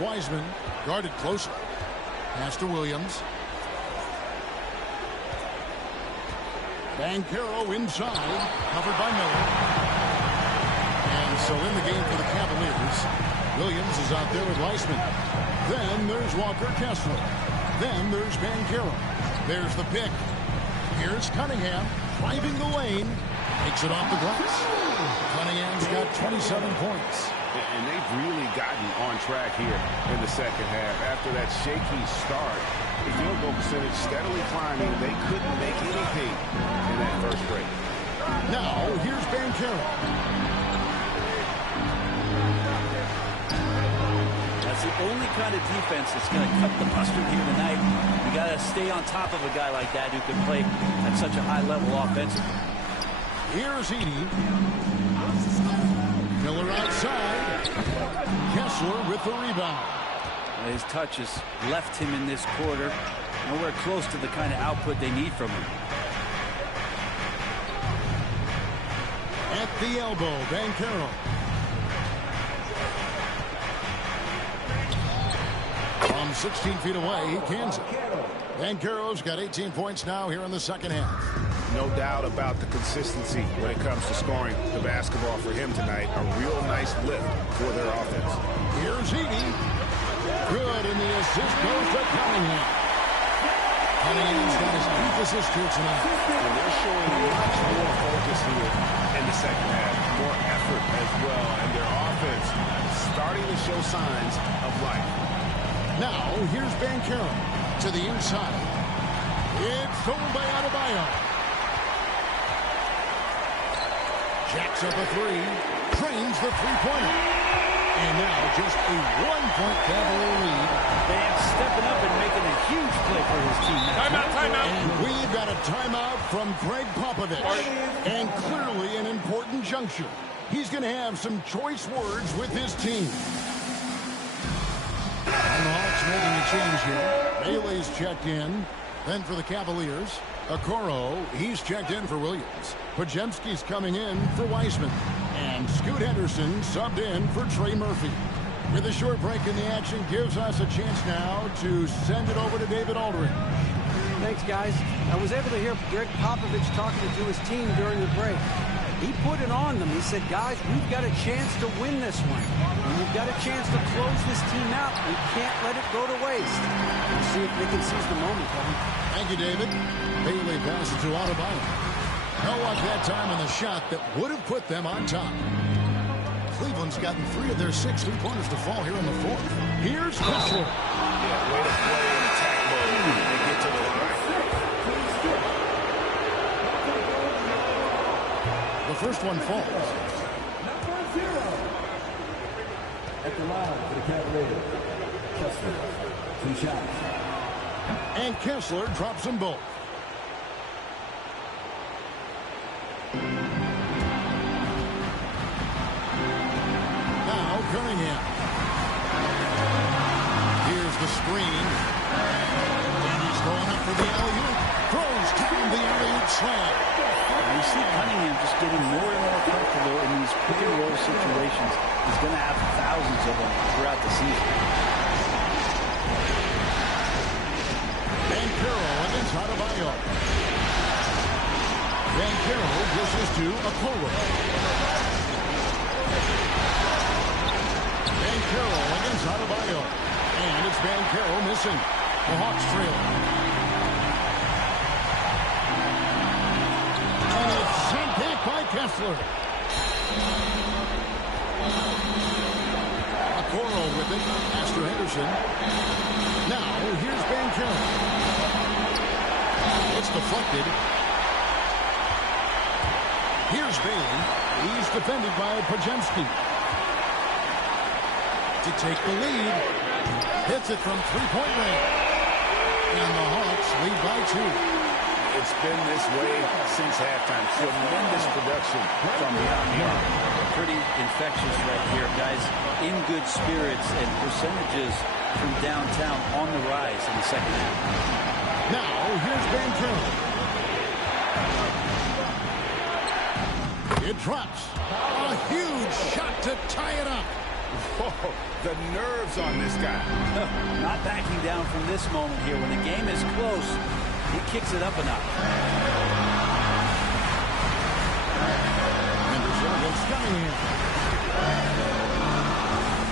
Wiseman, guarded closely. Pass to Williams. Banchero inside, covered by Miller. And so in the game for the Cavaliers, Williams is out there with Weissman. Then there's Walker Kessler. Then there's Banchero. There's the pick. Here's Cunningham, driving the lane. Takes it off the glass. Cunningham's got 27 points. And they've really gotten on track here in the second half. After that shaky start, the field goal percentage steadily climbing. They couldn't make anything in that first break. Now, here's Banchero. That's the only kind of defense that's going to cut the mustard here tonight. You got to stay on top of a guy like that who can play at such a high level offensively. Here's Edey. Miller outside. Kessler with the rebound. His touch has left him in this quarter. Nowhere close to the kind of output they need from him. At the elbow, Banchero. From 16 feet away, he cans it. Banchero's got 18 points now here in the second half. No doubt about the consistency when it comes to scoring the basketball for him tonight. A real nice lift for their offense. Here's Edey. Good, and the assist goes to Cunningham. Cunningham's got his 8th assist here tonight. And they're showing much more focus here in the second half. More effort as well, and their offense starting to show signs of life. Now, here's Banchero to the inside. It's stolen by Adebayo. Jacks up a three, trains the three-pointer. And now just a one-point Cavalier lead. Bam stepping up and making a huge play for his team. Timeout. And we've got a timeout from Greg Popovich. And clearly an important juncture. He's going to have some choice words with his team. And the Hawks making a change here. Bailey's checked in. Then for the Cavaliers, Okoro, he's checked in for Williams. Podziemski's coming in for Weissman. And Scoot Henderson subbed in for Trey Murphy. With a short break in the action, gives us a chance now to send it over to David Aldridge. Thanks, guys. I was able to hear Greg Popovich talking to his team during the break. He put it on them. He said, guys, we've got a chance to win this one. And we've got a chance to close this team out. We can't let it go to waste. We'll see if they can seize the moment, Kevin. Thank you, David. Bailey passes to Adebayo. No luck that time on the shot that would have put them on top. Cleveland's gotten 3 of their 6 three-pointers to fall here in the fourth. Here's Kessler. Yeah, way to play in attack mode and get to the line. The first one falls. Number 0. At the line for the Cavaliers, Kessler. 2 shots. And Kessler drops them both. Now Cunningham. Here's the screen. And he's going up for the alley-oop. Throws down the alley-oop slam. You see Cunningham just getting more and more comfortable in these pick and roll situations. He's going to have thousands of them throughout the season. Banchero against Adebayo. Banchero dishes to Okoro. Banchero against Adebayo. And it's Banchero missing. The Hawks trail. And it's sent back by Kessler. Okoro with it. Pass to Henderson. Now, here's Banchero. It's deflected. Here's Bailey. He's defended by Podziemski. To take the lead. Hits it from three-point range. And the Hawks lead by 2. It's been this way since halftime. Tremendous production from beyond the arc. Pretty infectious right here, guys. In good spirits and percentages from downtown on the rise in the second half. Now, here's Banchero. It drops. A huge shot to tie it up. Whoa, the nerves on this guy. Not backing down from this moment here. When the game is close, he kicks it up a notch. And Brazilians coming in.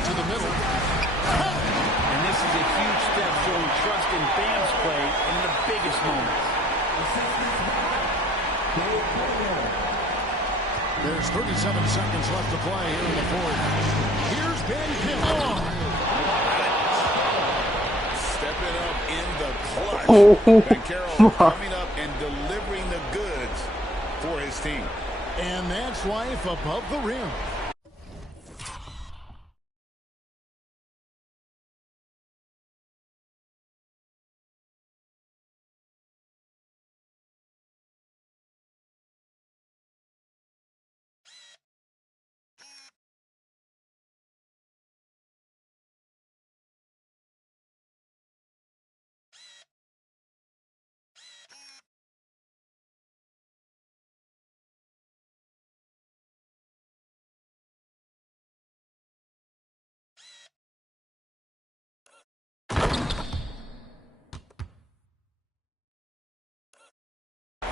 To the middle. And this is a huge step showing trust in Bam's play in the biggest moments. There's 37 seconds left to play here in the fourth. Here's Ben Carroll. Stepping up in the clutch. Ben Carroll coming up and delivering the goods for his team. And that's life above the rim.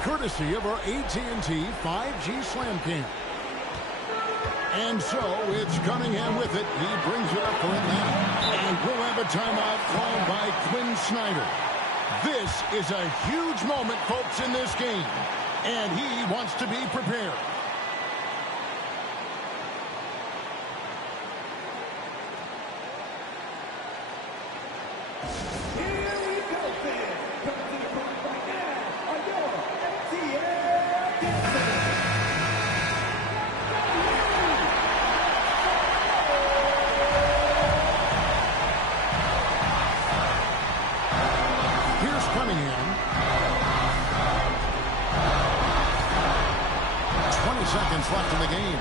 Courtesy of our AT&T 5G Slam Cam. And so it's Cunningham with it. He brings it up for Atlanta. And we'll have a timeout called by Quinn Snyder. This is a huge moment, folks, in this game. And he wants to be prepared. Cunningham. 20 seconds left in the game.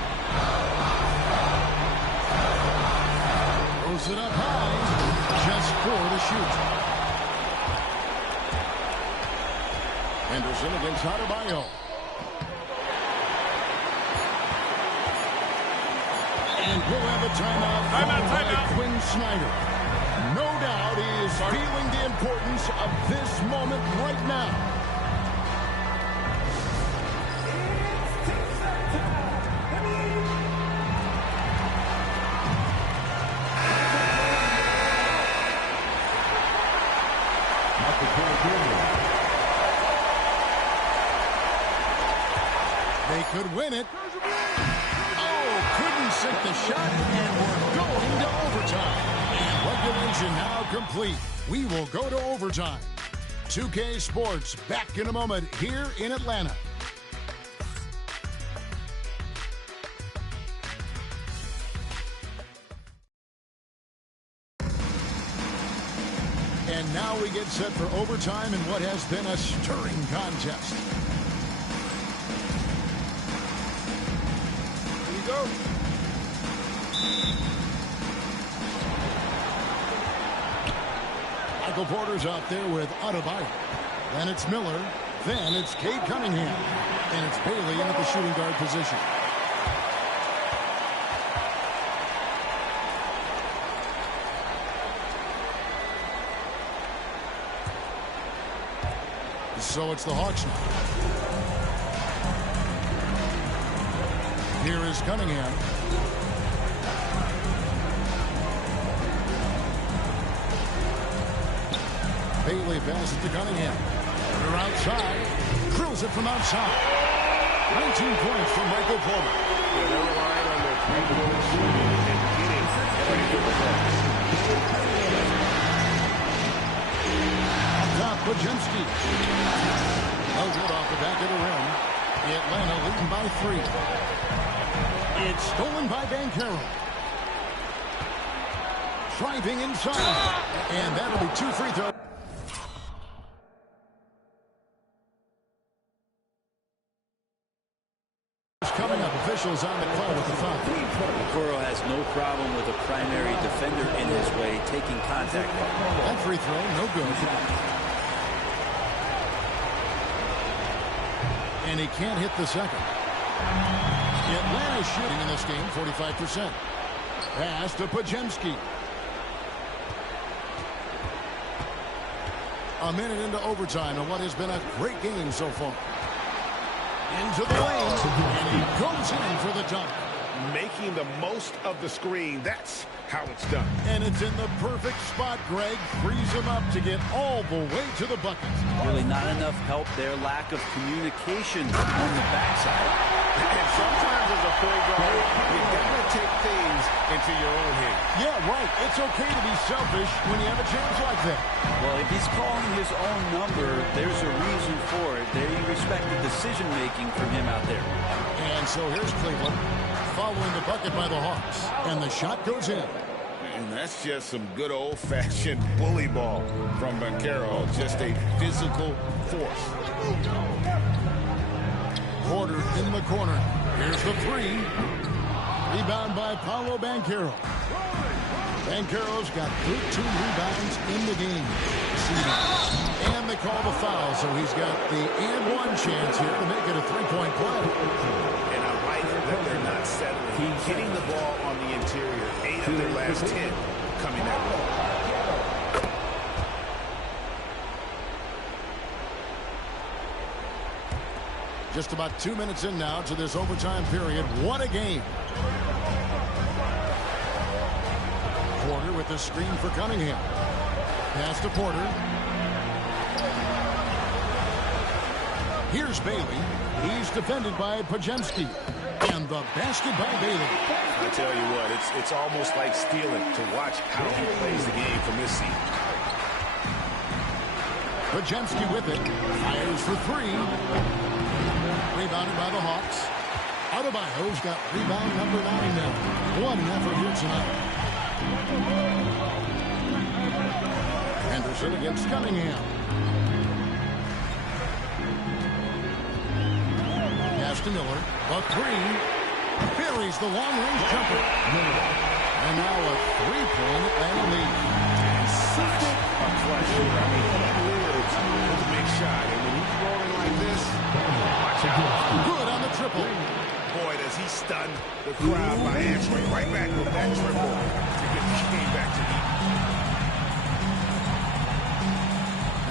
Throws it up high. Just 4 to shoot. Henderson against Adebayo. And we'll have a timeout by Quinn Snyder. No doubt he is feeling the importance of this moment right now. They could win it. Oh, couldn't sink the shot, and we're going to overtime. Regulation now complete. We will go to overtime. 2K Sports back in a moment here in Atlanta. And now we get set for overtime in what has been a stirring contest. Here we go. Michael Porter's out there with Adebayo. Then it's Miller. Then it's Cade Cunningham. And it's Bailey in at the shooting guard position. So it's the Hawks now. Here is Cunningham. Bailey passes to Cunningham. They're outside. Drills it from outside. 19 points from Michael Porter. Yeah, they're relying on their three-point shooting and getting ready for the pass. Up top, Bajemski. No good off the back of the rim. Atlanta leading by 3. It's stolen by Banchero. Driving inside. And that'll be 2 free throws. Coming up, officials on the call with the foul. Okoro has no problem with a primary defender in his way taking contact. That free throw, no good. And he can't hit the second. Atlanta shooting in this game 45%. Pass to Pajemski. A minute into overtime and what has been a great game so far. Into the lane, and he goes in for the dunk. Making the most of the screen. That's how it's done. And it's in the perfect spot, Greg. Frees him up to get all the way to the bucket. Really not enough help there. Lack of communication on the backside. And sometimes as a point guard, you gotta take things into your own hands. Yeah, right. It's okay to be selfish when you have a chance like that. Well, if he's calling his own number, there's a reason for it. They respect the decision-making from him out there. And so here's Cleveland following the bucket by the Hawks. And the shot goes in. And that's just some good old-fashioned bully ball from Banchero. Just a physical force. Porter in the corner. Here's the three. Rebound by Paolo Banchero. Banchero's got 13 rebounds in the game. And they call the foul, so he's got the and one chance here to make it a three-point play. And I like that they're not settling. He's hitting the ball on the interior. 8 of their last 10 coming that way. Just about 2 minutes in now to this overtime period. What a game. Porter with the screen for Cunningham. Pass to Porter. Here's Bailey. He's defended by Pajemski. And the basket by Bailey. I tell you what, it's almost like stealing to watch how he plays the game from this seat. Pajemski with it. Fires for three. Rebounded by the Hawks. Adebayo's got rebound number 9 now. What an effort here tonight. Henderson against Cunningham. Pass to Miller. A three. Buries the long-range jumper. And now a three-point Atlanta lead. Such a clutch shooter. I mean, he lives with a big shot. And when he's rolling like this, watch out. Good on the triple. Boy, does he stun the crowd by answering right back with that triple to get the game back to eat.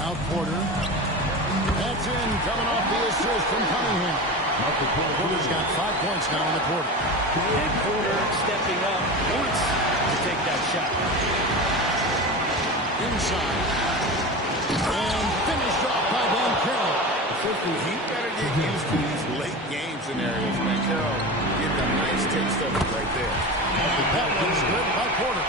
Now Porter. That's in, coming off the assist from Cunningham. Porter's got 5 points now in the quarter. And Porter stepping up once to take that shot. Inside. And finished off by Banchero. He better get used to these late game scenarios. Banchero getting a nice taste of it right there. That one's good by Porter.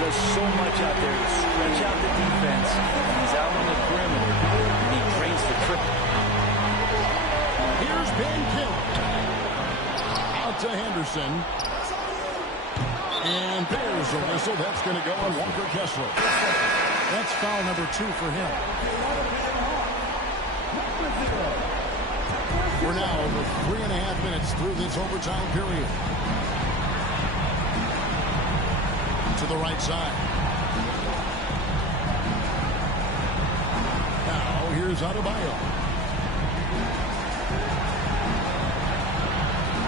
Does so much out there to stretch out the defense. And he's out on the perimeter, and he drains the triple. Here's Banchero. Out to Henderson. And there's a whistle. That's going to go on Walker Kessler. That's foul number 2 for him. We're now over 3.5 minutes through this overtime period. To the right side. Now here's Adebayo.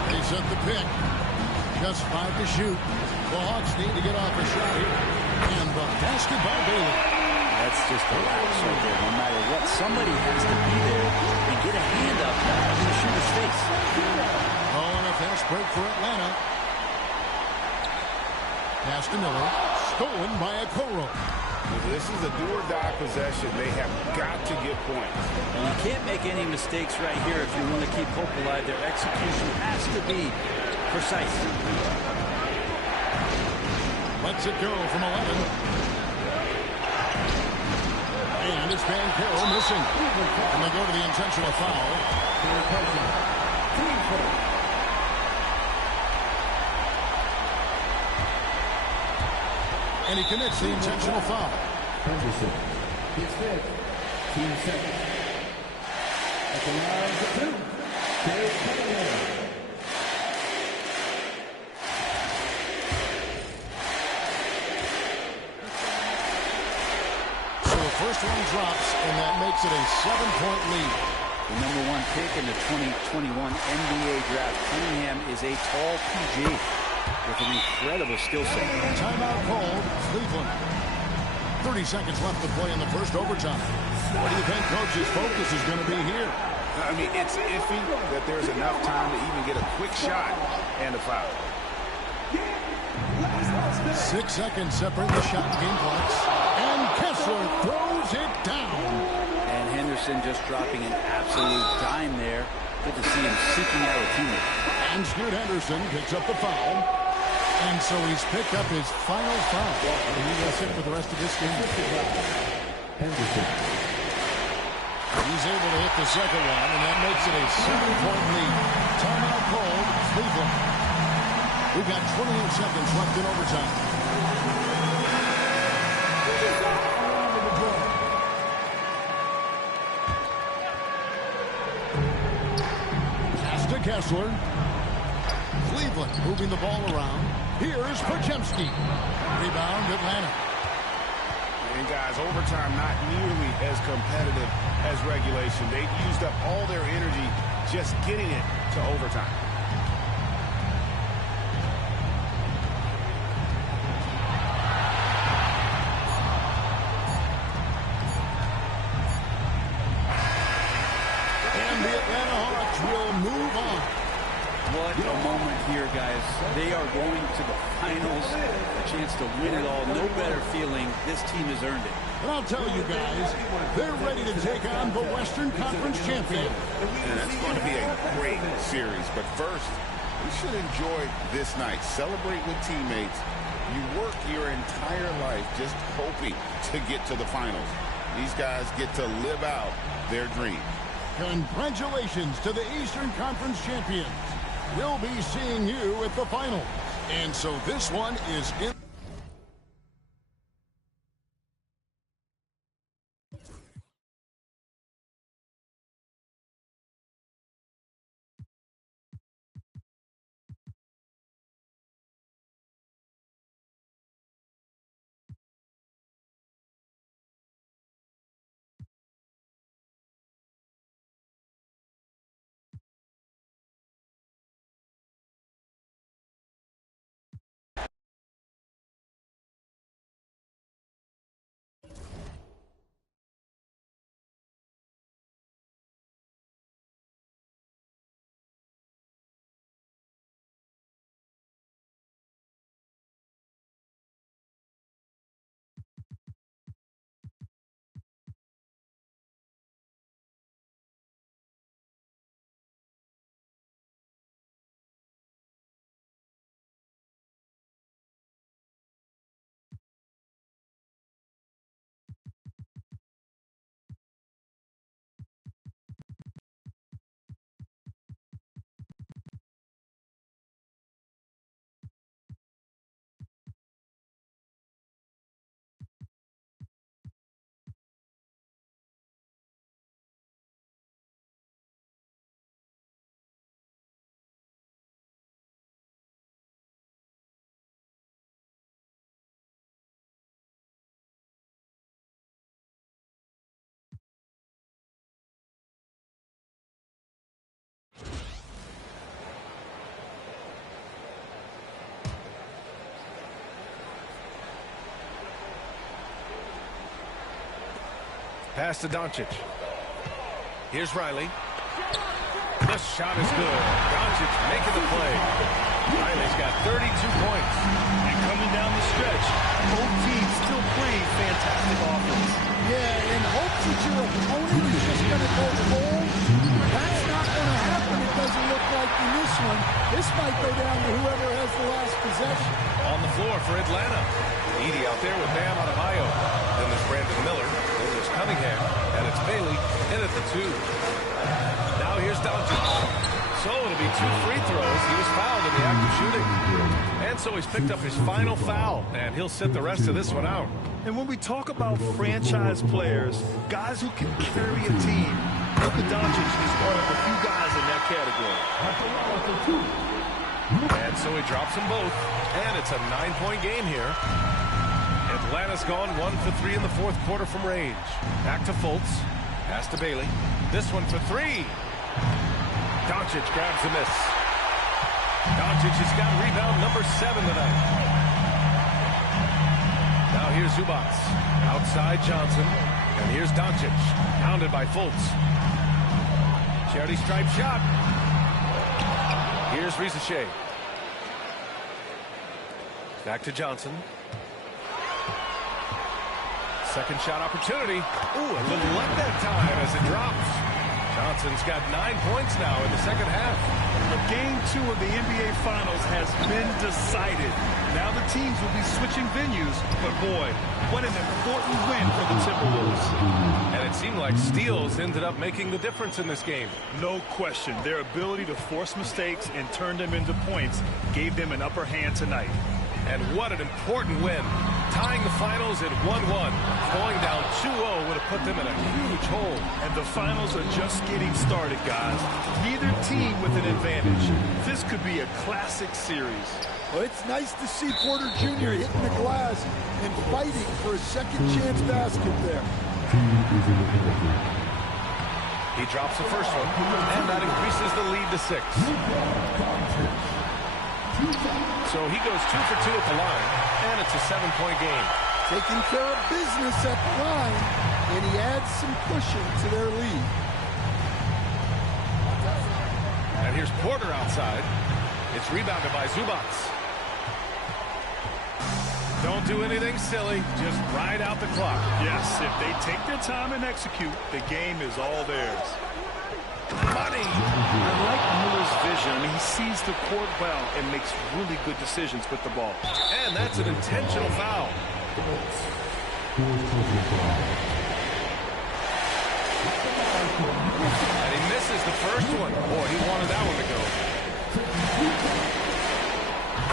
They set the pick. Just 5 to shoot. The Hawks need to get off a shot here. And the basket by Bailey. That's just a lapse right there. No matter what, somebody has to be there and get a hand up in the shooter's face. Oh, and a fast break for Atlanta. Pass to Miller. Stolen by Okoro. This is a do-or-die possession. They have got to get points. And you can't make any mistakes right here if you want to keep hope alive. Their execution has to be precise. Lets it go from 11. And it's Banchero missing. And they go to the intentional foul. And he commits the intentional foul. Henderson. His fifth. Team second. At the line for 2. Derek Cunningham. So the first one drops, and that makes it a 7-point lead. The number 1 pick in the 2021 NBA draft. Cunningham is a tall PG. with an incredible skill set. Timeout called, Cleveland. 30 seconds left to play in the first overtime. What do you think Coach's focus is going to be here? I mean, it's iffy that there's enough time to even get a quick shot and a foul. 6 seconds separate the shot game clocks. And Kessler throws it down. And Henderson just dropping an absolute dime there. Good to see him seeking out a teammate. And Scoot Henderson picks up the foul. And so he's picked up his final foul. And he will sit for the rest of this game. Henderson. He's able to hit the second one, and that makes it a 7-point lead. Timeout called, Cleveland. We've got 28 seconds left in overtime. Pass to Kessler. Cleveland moving the ball around. Here's Podziemski. Rebound, Atlanta. And guys, overtime not nearly as competitive as regulation. They used up all their energy just getting it to overtime. And the Atlanta Hawks will move on. What a moment here, guys. They are going to the finals. A chance to win it all. No better feeling. This team has earned it. And I'll tell you guys, they're ready to take on the Western Conference champion. And that's going to be a great series. But first, we should enjoy this night. Celebrate with teammates. You work your entire life just hoping to get to the finals. These guys get to live out their dream. Congratulations to the Eastern Conference champions. We'll be seeing you at the final. And so this one is in. Pass to Doncic. Here's Riley. The shot is good. Doncic making the play. Riley's got 32 points. And coming down the stretch, both teams still playing fantastic offense. Yeah, in hopes that your opponent is just going to go cold. That's not going to happen. It doesn't look like in this one. This might go down to whoever has the last possession. On the floor for Atlanta. Edie out there with Bam Adebayo. Then there's Brandon Miller. Then there's Cunningham. And it's Bailey in at the 2. Now here's Doncic. So it'll be 2 free throws. He was fouled in the act of shooting. And so he's picked up his final foul. And he'll sit the rest of this one out. And when we talk about franchise players, guys who can carry a team, Luka Doncic is one of a few guys in that category. And so he drops them both. And it's a 9-point game here. Atlanta's gone 1 for 3 in the fourth quarter from range. Back to Fultz. Pass to Bailey. This one for 3. Doncic grabs the miss. Doncic has got rebound number 7 tonight. Now here's Zubats. Outside Johnson. And here's Doncic. Pounded by Fultz. Charity stripe shot. Here's Rizachet. Back to Johnson. Second shot opportunity. Ooh, a little luck that time as it drops. Johnson's got 9 points now in the second half. Game 2 of the NBA Finals has been decided. Now the teams will be switching venues, but boy, what an important win for the Timberwolves. And it seemed like steals ended up making the difference in this game. No question, their ability to force mistakes and turn them into points gave them an upper hand tonight. And what an important win. Tying the finals at 1-1. Going down 2-0 would have put them in a huge hole. And the finals are just getting started, guys. Neither team with an advantage. This could be a classic series. Well, it's nice to see Porter Jr. hitting the glass and fighting for a second chance basket there. He drops the first one, and that increases the lead to 6. So he goes 2 for 2 at the line, and it's a 7-point game. Taking care of business at the line, and he adds some cushion to their lead. And here's Porter outside. It's rebounded by Zubats. Don't do anything silly. Just ride out the clock. Yes, if they take their time and execute, the game is all theirs. Money! I like Miller's vision. I mean, he sees the court well and makes really good decisions with the ball. And that's an intentional foul. And he misses the first one. Boy, he wanted that one to go.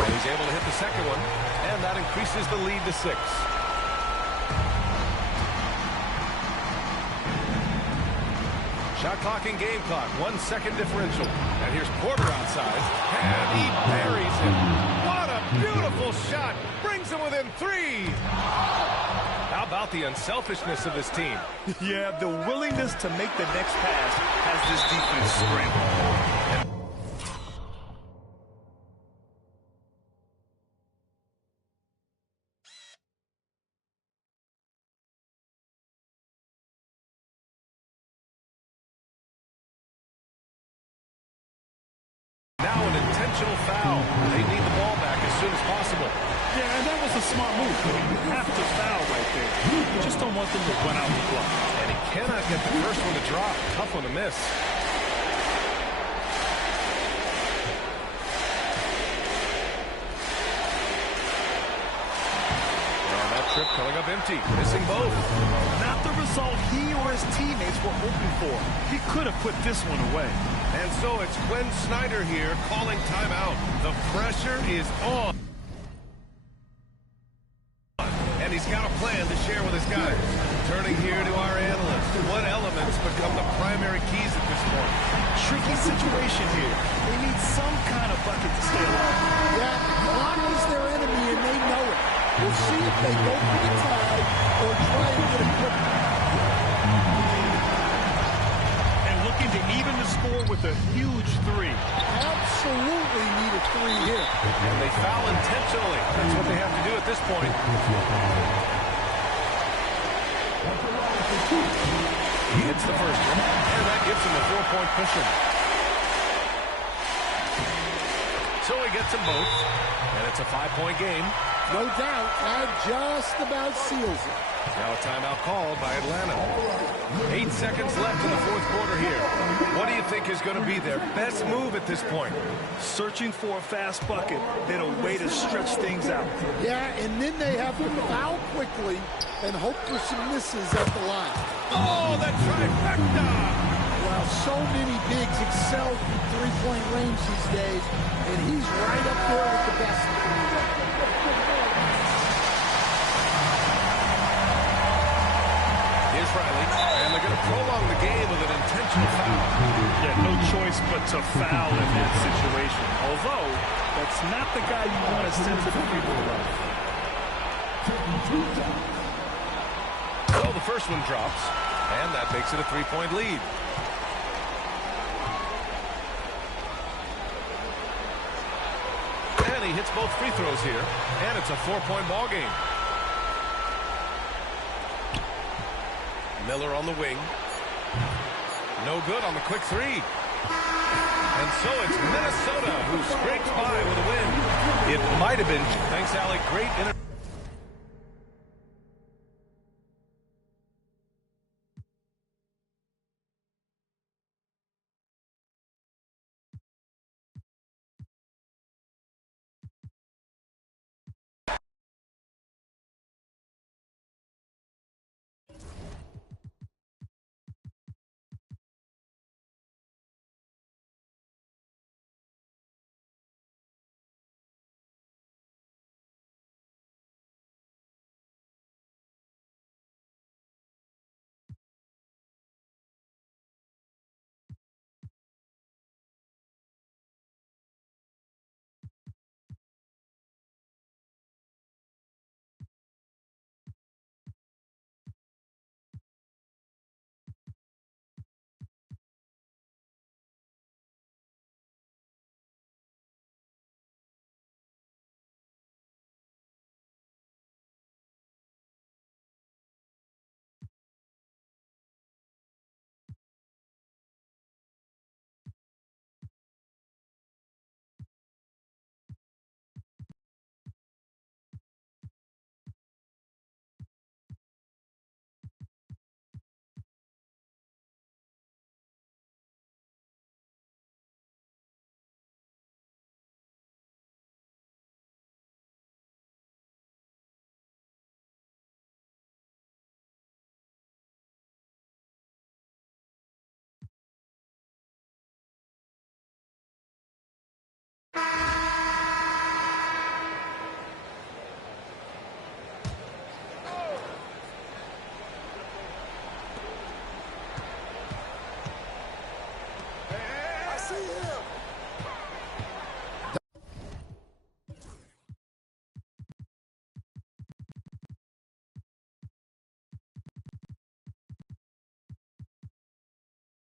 And he's able to hit the second one, and that increases the lead to 6. Shot clock and game clock, 1 second differential. And here's Porter outside, and he buries him. What a beautiful shot. Brings him within 3. How about the unselfishness of this team? Yeah, the willingness to make the next pass has this defense scrambled. Now an intentional foul. They need the ball back as soon as possible. Yeah, and that was a smart move. You have to foul right there. You just don't want them to run out the clock. And he cannot get the first one to drop. Tough one to miss. And that trip coming up empty. Missing both. Not the result he or his teammates were hoping for. He could have put this one away. And so it's Quinn Snyder here calling timeout. The pressure is on. And he's got a plan to share with his guys. Turning here to our analyst. What elements become the primary keys at this point? Tricky situation here. They need some kind of bucket to stay alive. Yeah, clock is their enemy, and they know it. We'll see if they go for the tie or try and get a quick. And looking to even the score with a huge 3. Absolutely need a 3 here. And they foul intentionally. That's what they have to do at this point. He hits the first one, and that gives him a 4-point cushion. So he gets them both, and it's a 5-point game. No doubt, that just about seals it. Now a timeout called by Atlanta. 8 seconds left in the fourth quarter here. What do you think is going to be their best move at this point? Searching for a fast bucket, then a way to stretch things out. Yeah, and then they have to foul quickly and hope for some misses at the line. Oh, that trifecta! Well, so many bigs excel from three-point range these days, and he's right up there with the best. Here's Riley, and they're going to prolong the game with an intentional foul. Yeah, no choice but to foul in that situation. Although, that's not the guy you want to send to the free throw line. So the first one drops, and that makes it a 3-point lead. he hits both free throws here, and it's a 4-point ball game. Miller on the wing. No good on the quick three. And so it's Minnesota who scrapes by with a win. It might have been. Thanks, Alec. Great inter.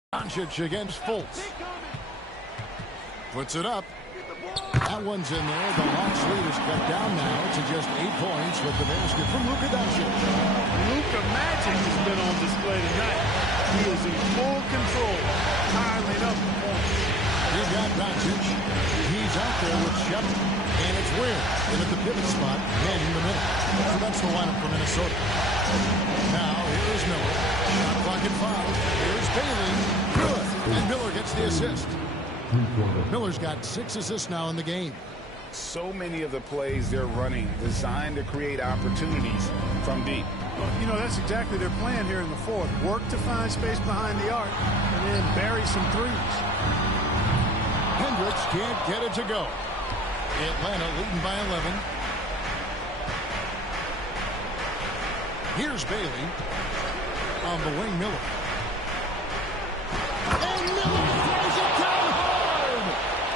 Doncic against Fultz. Puts it up. That one's in there. The Hawks lead is cut down now to just 8 points with the basket from Luka Doncic. Luka Magic has been on display tonight. He is in full control, piling up the points. He got Doncic. He's out there with Shep, and it's Weir in at the pivot spot, manning the middle. So that's the lineup for Minnesota. Now here's Miller. Shot clock at 5. Here's Bailey. Good. And Miller gets the assist. Miller's got 6 assists now in the game. So many of the plays they're running designed to create opportunities from deep. Well, you know, that's exactly their plan here in the fourth. Work to find space behind the arc and then bury some threes. Hendricks can't get it to go. Atlanta leading by 11. Here's Bailey. On the wing, Miller. And Miller throws it down hard!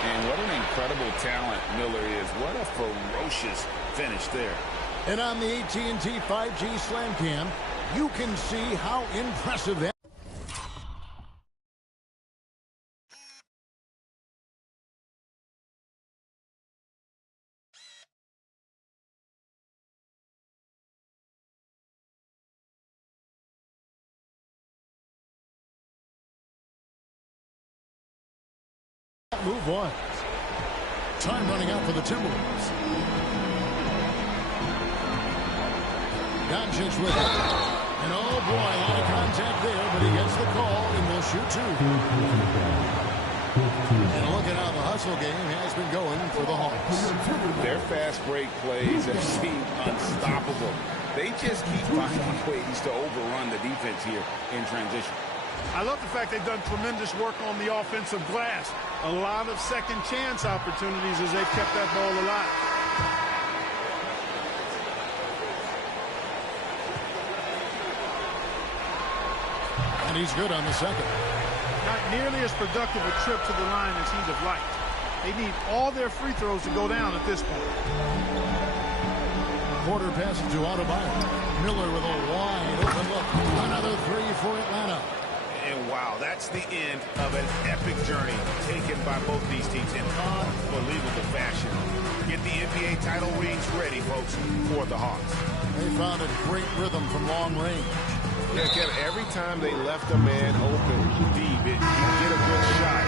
And what an incredible talent Miller is. What a ferocious finish there. And on the AT&T 5G Slam Cam, you can see how impressive that move was. Time running out for the Timberwolves. Doncic with it. And oh boy, a lot of contact there, but he gets the call and will shoot 2. And look at how the hustle game has been going for the Hawks. Their fast break plays have seemed unstoppable. They just keep finding ways to overrun the defense here in transition. I love the fact they've done tremendous work on the offensive glass. A lot of second chance opportunities as they've kept that ball alive. And he's good on the second. Not nearly as productive a trip to the line as he'd have liked. They need all their free throws to go down at this point. Porter passes to Adebayo. Miller with a wide open look. Another 3 for Atlanta. And wow, that's the end of an epic journey taken by both these teams in unbelievable fashion. Get the NBA title rings ready, folks, for the Hawks. They found a great rhythm from long range. Yeah, Kevin, every time they left a man open deep, you get a good shot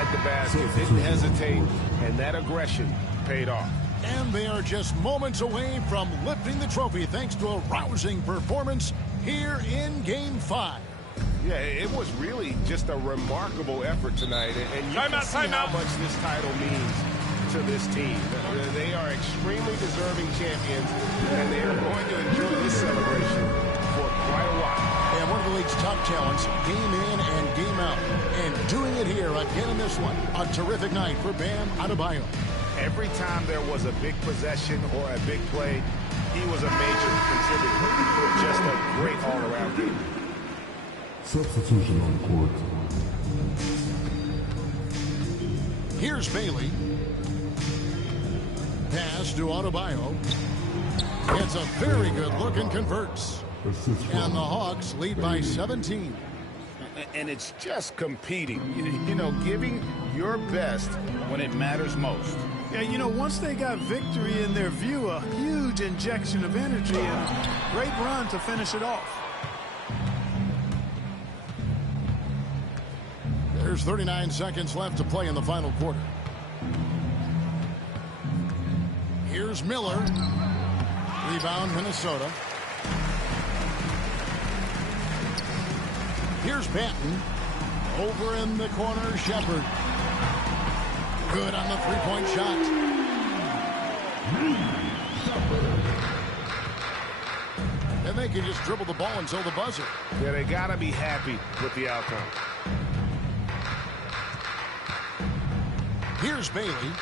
at the basket. Didn't hesitate, and that aggression paid off. And they are just moments away from lifting the trophy thanks to a rousing performance here in Game 5. Yeah, it was really just a remarkable effort tonight, and you can see how much this title means to this team. They are extremely deserving champions, and they are going to enjoy this celebration for quite a while. And one of the league's top talents, game in and game out. And doing it here again in this one, a terrific night for Bam Adebayo. Every time there was a big possession or a big play, he was a major contributor. Just a great all-around game. Substitution on the court. Here's Bailey. Pass to Adebayo. It's a very good look and converts. And the Hawks lead by 17. And it's just competing, you know, giving your best when it matters most. Yeah, you know, once they got victory in their view, a huge injection of energy and a great run to finish it off. There's 39 seconds left to play in the final quarter. Here's Miller. Rebound, Minnesota. Here's Banton. Over in the corner, Shepard. Good on the three-point shot. And they can just dribble the ball until the buzzer. Yeah, they got to be happy with the outcome. Here's Bailey. And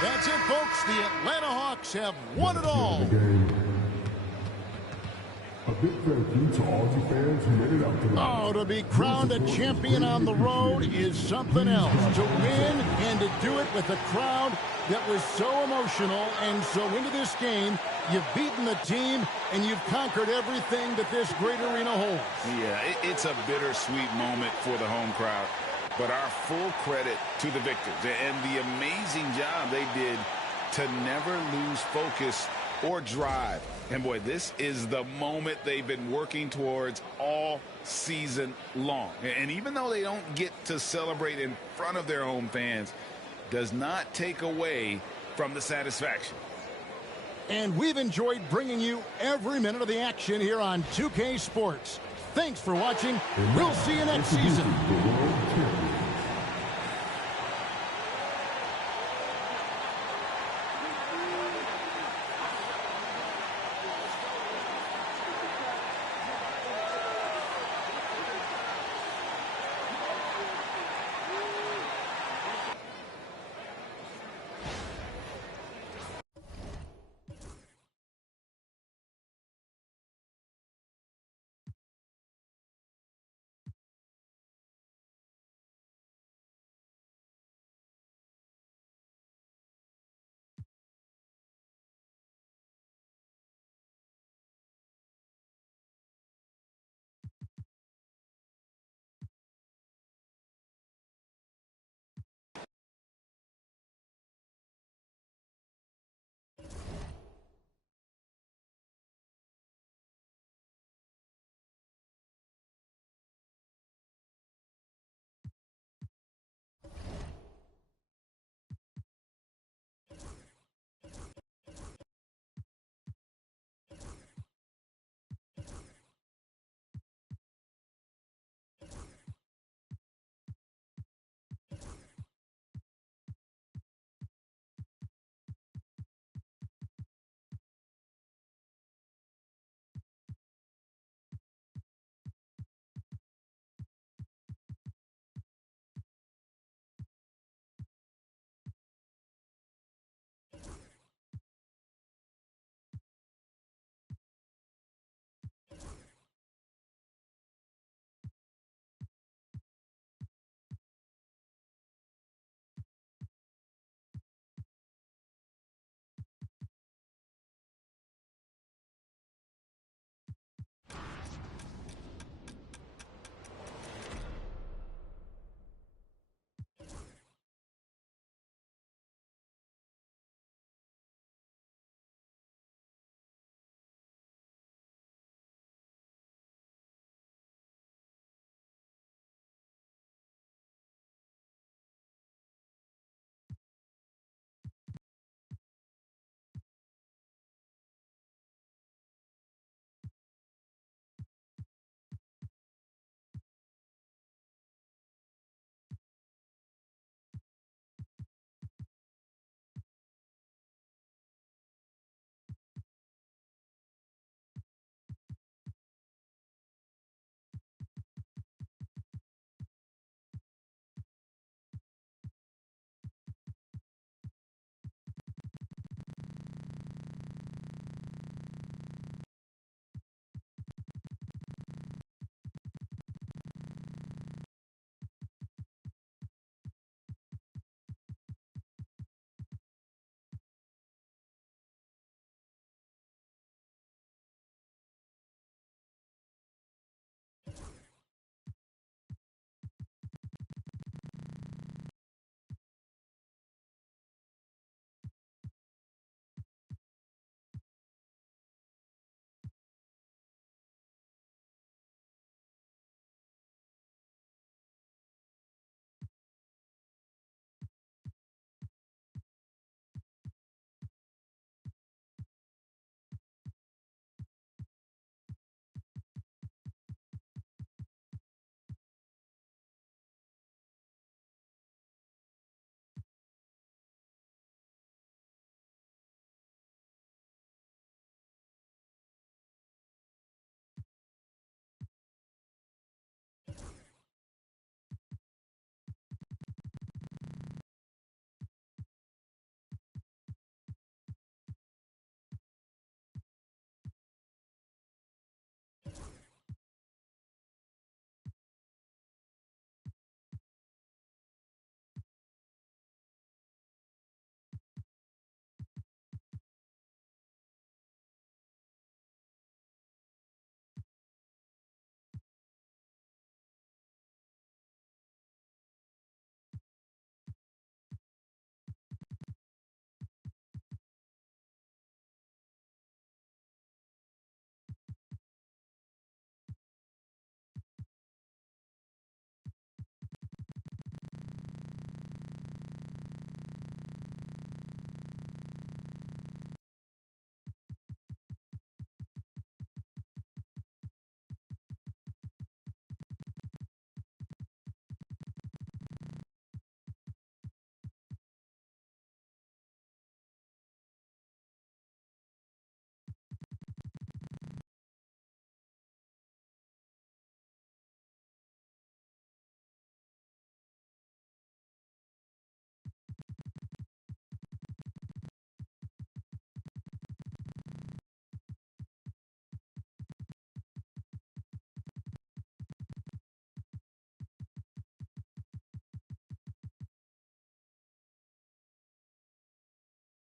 that's it, folks. The Atlanta Hawks have won it all. A big thank you to all you fans who made it out tonight. Oh, to be crowned a champion on the road is something else. To win and to do it with a crowd that was so emotional and so into this game. You've beaten the team, and you've conquered everything that this great arena holds. Yeah, it's a bittersweet moment for the home crowd. But our full credit to the victors and the amazing job they did to never lose focus or drive. And boy, this is the moment they've been working towards all season long. And even though they don't get to celebrate in front of their home fans, does not take away from the satisfaction. And we've enjoyed bringing you every minute of the action here on 2K Sports. Thanks for watching. We'll see you next season.